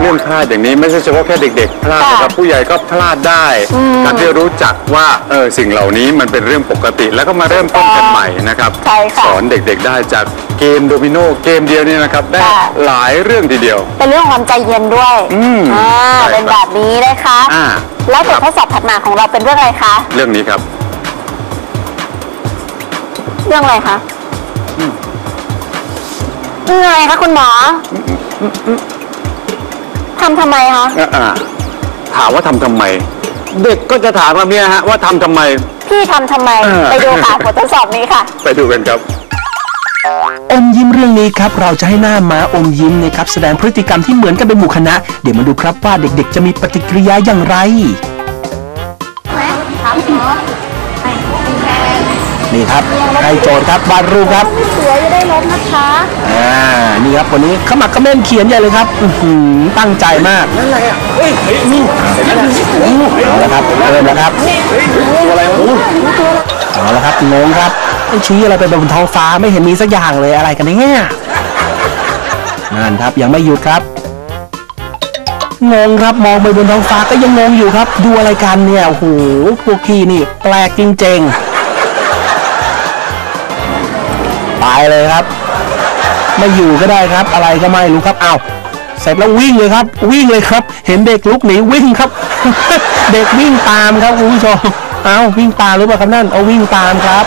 เรื่องพลาดอย่างนี้ไม่ใช่เฉพาะแค่เด็ก ๆ พลาดค่ะนะครับผู้ใหญ่ก็พลาดได้การที่รู้จักว่าเออสิ่งเหล่านี้มันเป็นเรื่องปกติ แล้วก็มาเริ่มต้นกันใหม่นะครับใช่ค่ะสอนเด็กๆได้จากเกมโดมิโนเกมเดียวเนี่ยนะครับได้ค่ะหลายเรื่องทีเดียว เป็นเรื่องความใจเย็นด้วยอืมอ่าใช่ครับเป็นแบบนี้นะคะอ่าแล้วบททดสอบถัดมาของเราเป็นเรื่องอะไรคะเรื่องนี้ครับ เรื่องอะไรคะเรื่องอะไรคะคุณหมอ ทำทำไมคะอ่าถามว่าทำทำไม เด็กก็จะถามแบบเนี้ยฮะว่าทำทำไม พี่ทำทำไม เออ ไปดูค่ะบททดสอบนี้ค่ะ ไปดูกันครับ อมยิ้มเรื่องนี้ครับ เราจะให้หน้าม้าอมยิ้มนะครับแสดงพฤติกรรมที่เหมือนกันเป็นหมู่คณะ เดี๋ยวมาดูครับว่าเด็กๆ จะมีปฏิกิริยาอย่างไร นี่ครับให้โจทย์ครับวาดรูปครับ เสือจะได้ลบนะคะ อ่า นี่ครับวันนี้ขมักเขม้นเขียนใหญ่เลยครับอื้อหือตั้งใจมากนั่นอะไรอะเฮ้ยนี่เอาละครับเริ่มแล้วครับอะไรเอาละครับงงครับไอ้ชี้อะไรไปบนท้องฟ้าไม่เห็นมีสักอย่างเลยอะไรกันเนี่ยนั่นครับยังไม่หยุดครับงงครับมองไปบนท้องฟ้าก็ยังงงอยู่ครับ ดูอะไรกันเนี่ยโอ้โหพวกพี่นี่ แปลกจริงๆไปเลยครับ ไม่อยู่ก็ได้ครับ อะไรก็ไม่รู้ครับเอาวเสร็จแล้ววิ่งเลยครับ วิ่งเลยครับ เห็นเด็กลุกหนีวิ่งครับ เด็กวิ่งตามครับคุณผู้ชมเอาวิ่งตามหรือเปล่าครับนั่นเอาวิ่งตามครับ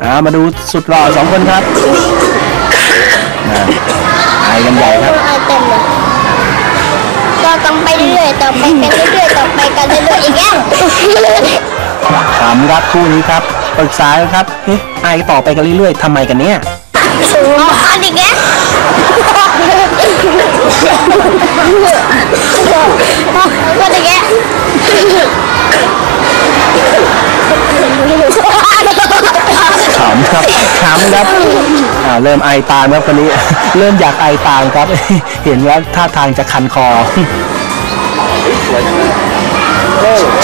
เอามาดูสุดหล่อสองคนครับนั่นไอกันใหญ่ครับเอาเต็มเลยเราต้องไปเรื่อยๆต่อไปกันเรื่อยๆต่อไปกันเรื่อยๆอีกแล้วถามครับคู่นี้ครับ ปรึกษากันครับเอ๊ะไอต่อไปกันเรื่อยๆทำไมกันเนี่ยสูงอันอีกแล้วก็อีกแล้วขำครับขำครับอ่าเริ่มไอตามครับคนนี้ เริ่มอยากไอตามครับ เห็นแล้วท่าทางจะคันคอ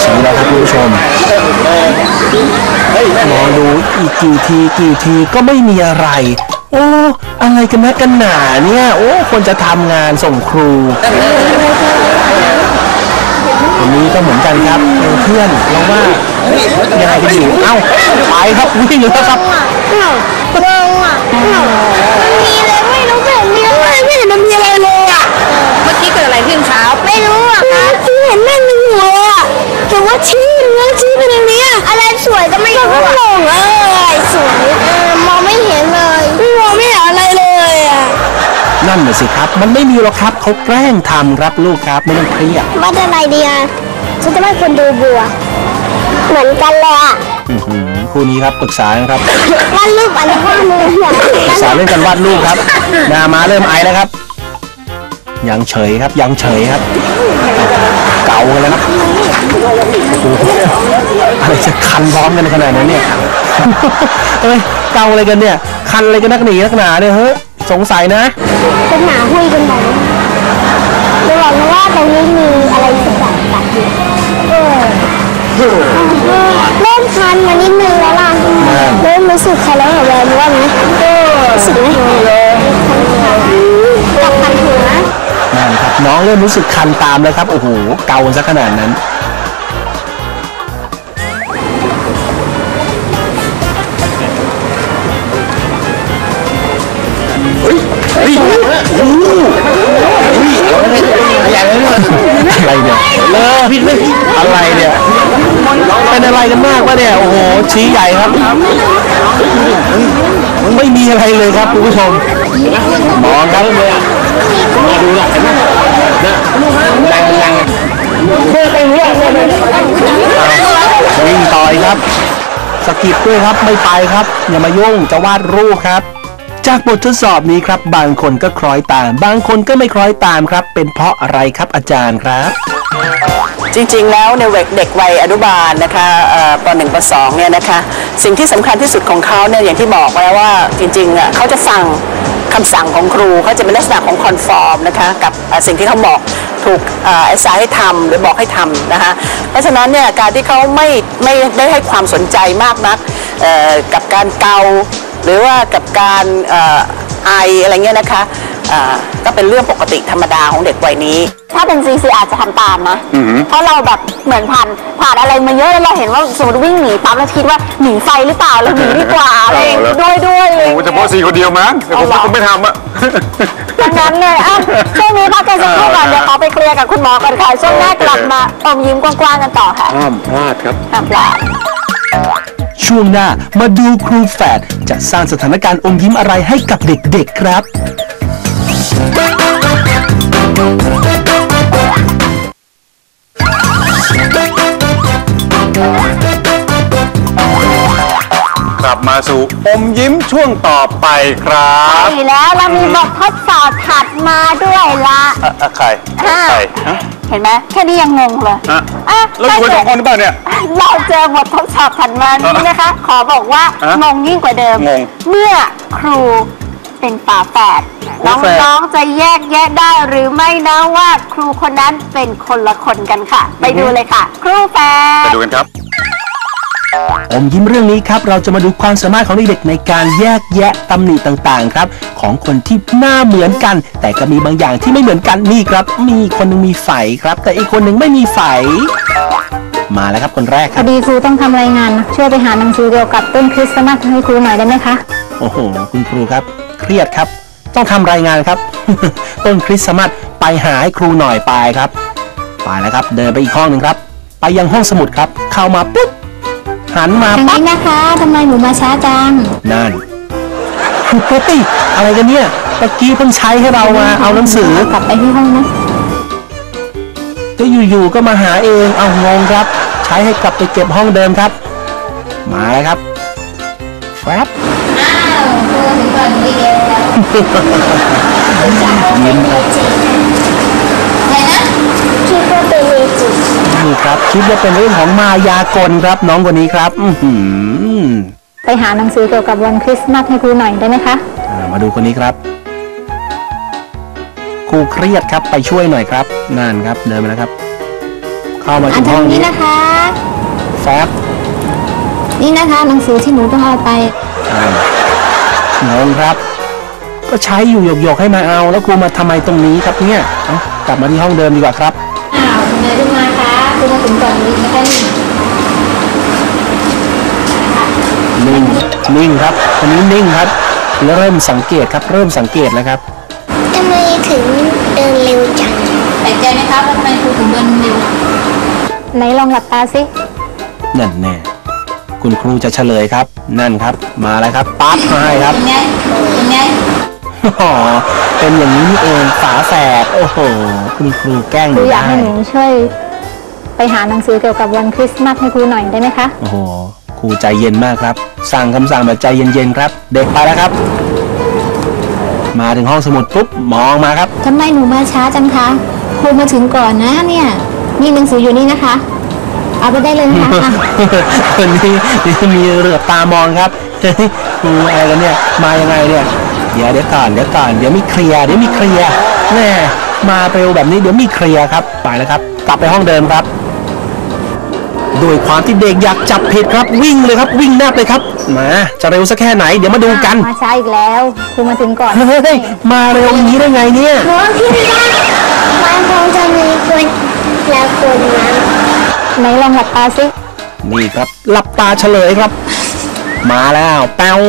ชี้แล้วครับคุณผู้ชม มองดูอีกกี่ทีกี่ทีก็ไม่มีอะไร โอ้ อะไรกันนะกันหนาเนี่ย โอ้คนจะทำงานส่งครูวันนี้ก็เหมือนกันครับเออเพื่อนเราว่ายังไงกันอยู่ เอ้าไปครับวิ่งแล้วครับ ว่าชี้เนื้อชี้เป็นอย่างนี้อะอะไรสวยก็ไม่รู้ก็งงเอออะไรสวยเออมองไม่เห็นเลยมองไม่เห็นอะไรเลยอะนั่นน่ะสิครับ มันไม่มีหรอกครับเขาแกล้งทำครับลูกครับไม่ต้องเครียดวาดอะไรดีอะฉันจะไม่คนดูบัว เหมือนกันเลยอะอื้อหือคู่นี้ครับปรึกษากันครับวาดรูปอะไรวาดมืออะปรึกษาเรื่องการวาดรูปครับหนามาเริ่มไอแล้วครับยังเฉยครับยังเฉยครับ เก่ากันแล้วครับโอ้โหอะไรจะคันพร้อมกันขนาดนั้นเนี่ยเอ้ยเก่าอะไรกันเนี่ย คันอะไรกันนักหนีนักหนาเนี่ยเฮ้ยสงสัยนะเป็นหนาหุ้ยกันไหนจะบอกนะว่าตรงนี้มีอะไรสักอย่างตัดอยู่เออเริ่มคันมานิดนึงแล้วล่ะเริ่มรู้สึกคันแล้วเหรอแวรู้ว่าไหมรู้สึกไหมกับคันหัวนั่นครับน้องเริ่มรู้สึกคันตามเลยครับโอ้โหเกาซะขนาดนั้น อะไรเนี่ยเลอพี่ไม่อะไรเนี่ย เป็นอะไรกันมากวะเนี่ย โอ้โห ชี้ใหญ่ครับ มันไม่มีอะไรเลยครับคุณผู้ชมมองครับมาดูหน่อยเห็นไหมเนี่ยนั่งนั่งวิ่งต่อยครับ สกิปด้วยครับ ไม่ไปครับ อย่ามายุ่ง จะวาดรูปครับ จากบททดสอบนี้ครับ บางคนก็คล้อยตาม บางคนก็ไม่คล้อยตามครับ เป็นเพราะอะไรครับอาจารย์ครับ จริงๆ แล้วในเด็กเด็กวัยอนุบาลนะคะเอ่อป .1 ป .2 เนี่ยนะคะ สิ่งที่สำคัญที่สุดของเขาเนี่ยอย่างที่บอกไว้ว่าจริงๆอะเขาจะฟังคำสั่งของครูเขาจะเป็นลักษณะของคอนฟอร์มนะคะกับสิ่งที่เขาบอกถูกอ่อสายให้ทำหรือบอกให้ทำนะคะเพราะฉะนั้นเนี่ยการที่เขาไม่ไม่ได้ให้ความสนใจมากนักกับการเกา หรือว่ากับการเอ่อไออะไรเงี้ยนะคะอ่าก็เป็นเรื่องปกติธรรมดาของเด็กวัยนี้ ถ้าเป็นซีซีอาจจะทำตามนะอือหือเพราะเราแบบเหมือนผ่านผ่านอะไรมาเยอะแล้วเราเห็นว่าสมมติวิ่งหนีปั๊บแล้วคิดว่าหนีไฟหรือเปล่าเราหนีดีกว่าอะไรอย่างเงี้ยด้วยด้วยเลยโอ้เฉพาะสีคนเดียวมั้งแต่ผมว่าคงไม่ทำอะดังนั้นเลยอะช่วงนี้พักกันสักครู่ก่อนเดี๋ยวขอไปเคลียร์กับคุณหมอก่อนค่ะช่วงหน้ากลับมาอมยิ้มกว้างๆกันต่อค่ะห้ามพลาดครับห้ามพลาด ช่วงหน้ามาดูครูแฝดจะสร้างสถานการณ์อมยิ้มอะไรให้กับเด็กๆครับ กลับมาสู่อมยิ้มช่วงต่อไปครับ ใช่แล้วเรามีบททดสอบถัดมาด้วยละ อะอะใคร อ่า ใครฮะ เห็นไหมแค่นี้ยังงงเลยฮะอะเราอยู่กันสองคนหรือเปล่าเนี่ย เราเจอบททดสอบถัดมานี้นะคะ ขอบอกว่าฮะงงยิ่งกว่าเดิม งง เมื่อครูเป็นฝาแฝดฝาแฝดน้องๆจะแยกแยะได้หรือไม่นะว่าครูคนนั้นเป็นคนละคนกันค่ะ ไปดูเลยค่ะ ครูแฝไปดดูกันครับ อมยิ้มเรื่องนี้ครับ เราจะมาดูความสามารถของเด็กๆในการแยกแยะตำหนิต่างๆครับ ของคนที่หน้าเหมือนกัน แต่ก็มีบางอย่างที่ไม่เหมือนกันนี่ครับ มีคนหนึงมีไฝครับ แต่อีกคนหนึ่งไม่มีไฝมาแล้วครับคนแรกพครัอบดีครูต้องทำรายงานช่วยไปหาหนังสือเกี่ยวกับต้นคริสต์มาสให้ครูหน่อยได้ไหมคะ โอ้โห คุณครูครับ เครียดครับ ต้องทำรายงานครับ ต้นคริสต์มาสไปหาให้ครูหน่อยไปครับ ไปแล้วครับ เดินไปอีกห้องหนึ่งครับ ไปยังห้องสมุดครับ เข้ามาปุ๊บ หันมาทางปั๊บนี้นะคะทำไมหนูมาช้าจัง นั่นเฮ้ยอะไรกันเนี่ยตะกี้เพิ่งใช้ให้เรามาเอาหนังสือ กลับไปที่ห้องนะ ก็อยู่ๆก็มาหาเอง เอางงครับ ใช้ให้กลับไปเก็บห้องเดิมครับ มาแล้วครับแฟบอ้าวครูถึงก่อนวีเดียวแล้วยิ้มครับอะไรนะ คิดว่าเป็นเมจิ นี่ ครับคิดว่าเป็นเรื่องของมายากลครับน้องคนนี้ครับอือหือไปหาหนังสือเกี่ยวกับวันคริสต์มาสให้ครูหน่อยได้ไหมคะ อ่ามาดูคนนี้ครับครูเครียดครับไปช่วยหน่อยครับนั่นครับเดินมาแล้วครับ เข้ามาอ่าถึนงห้ทาองงนี้นี้นะคะ แฟบนี่นะคะหนังสือที่หนูต้องเอาไป อ่างงครับ ก็ใช้อยู่หยกๆให้มาเอา แล้วครูมาทำไมตรงนี้ครับเนี่ยเอ้ากลับมาที่ห้องเดิมดีกว่าครับ นิ่งนิ่งครับคนนี้นิ่งครับแล้วเริ่มสังเกตครับ เริ่มสังเกตแล้วครับทำไมถึงเดินเร็วจังแปลกใจไหมครับว่าทำไมครูถึงเดินเร็วไหนลองหลับตาสินั่นแน่คุณครูจะเฉลยครับ นั่นครับ มาแล้วครับปั๊บมาให้ครับเป็นไงเป็นไงอ๋อเป็นอย่างนี้นี่เองฝาแฝดโอ้โห คุณครูแกล้งหครูนูอยากได้ให้หนูช่วย ไปหาหนังสือเกี่ยวกับวันคริสต์มาสให้ครูหน่อยได้ไหมคะ โอ้โห ครูใจเย็นมากครับ สั่งคำสั่งแบบใจเย็นๆครับ เด็กไปแล้วครับ มาถึงห้องสมุดปุ๊บมองมาครับ ทำไมหนูมาช้าจังคะ ครูมาถึงก่อนนะเนี่ยนี่หนังสืออยู่นี่นะคะ เอาไปได้เลยนะคะอะคนนี้มีเหลือบตามองครับเฮ้ยครูอะไรกันเนี่ย มายังไงเนี่ย เดี๋ยวเดี๋ยวก่อนเดี๋ยวก่อนเดี๋ยวมีเคลียร์เดี๋ยวมีเคลียร์แน่มาเร็วแบบนี้เดี๋ยวมีเคลียร์ครับ ไปแล้วครับ กลับไปห้องเดิมครับ โดยความที่เด็กอยากจับผิดครับวิ่งเลยครับวิ่งแนบเลยครับมาจะเร็วสักแค่ไหนเดี๋ยวมาดูกันมาช้าอีกแล้วครูมาถึงก่อนเฮ้ยมาเร็วอย่างนี้ได้ไงเนี่ยหนูคิดว่ามันคงจะมีคนแล้วคนนั้นไหนลองหลับตาสินี่ครับหลับตาเฉลยครับ มาแล้วแป้ว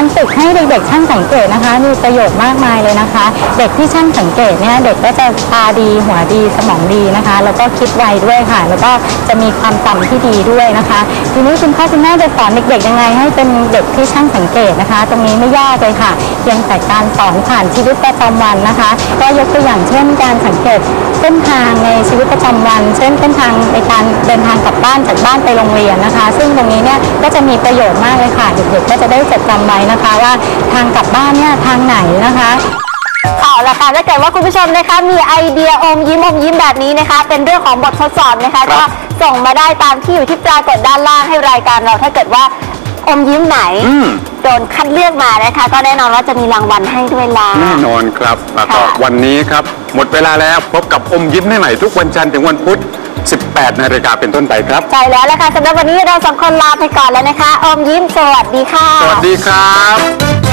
การฝึกให้เด็กๆช่างสังเกตนะคะ มีประโยชน์มากมายเลยนะคะ เด็กที่ช่างสังเกตเนี่ยเด็กก็จะตาดีหัวดีสมองดีนะคะ แล้วก็คิดไวด้วยค่ะ แล้วก็จะมีความจำที่ดีด้วยนะคะ ทีนี้คุณพ่อคุณแม่จะสอนเด็กๆยังไง ให้เป็นเด็กที่ช่างสังเกตนะคะ ตรงนี้ไม่ยากเลยค่ะเพียงแต่การสอนผ่านชีวิตประจำวันนะคะ ก็ยกตัวอย่างเช่น การสังเกตเส้นทางในชีวิตประจำวัน เช่นเส้นทางในการเดินทางกลับบ้านจากบ้านไปโรงเรียนนะคะ ซึ่งตรงนี้เนี่ยก็จะมีประโยชน์มากเลยค่ะเด็กๆก็จะได้จดจำไว้นะคะว่าทางกลับบ้านเนี่ยทางไหนนะคะเอาละค่ะถ้าเกิดว่าคุณผู้ชมนะคะมีไอเดียอมยิ้มอมยิ้มแบบนี้นะคะ เป็นเรื่องของบททดสอบนะคะครัก็บส่งมาได้ตามที่อยู่ที่ปรากฏด้านล่างให้รายการเรา ถ้าเกิดว่าอมยิ้มไหนอืมโดนคัดเลือกมานะคะ ก็แน่นอนว่าจะมีรางวัลให้ด้วยล่ะแน่นอนครับแล้วก็ค่ะวันนี้ครับ หมดเวลาแล้วพบกับอมยิ้มได้ใหม่ทุกวันจันทร์ถึงวันพุธ 18 นาฬิกาเป็นต้นไปครับ ใช่แล้วละค่ะสำหรับวันนี้เราสองคนลาไปก่อนแล้วนะคะ อมยิ้มสวัสดีค่ะ สวัสดีครับ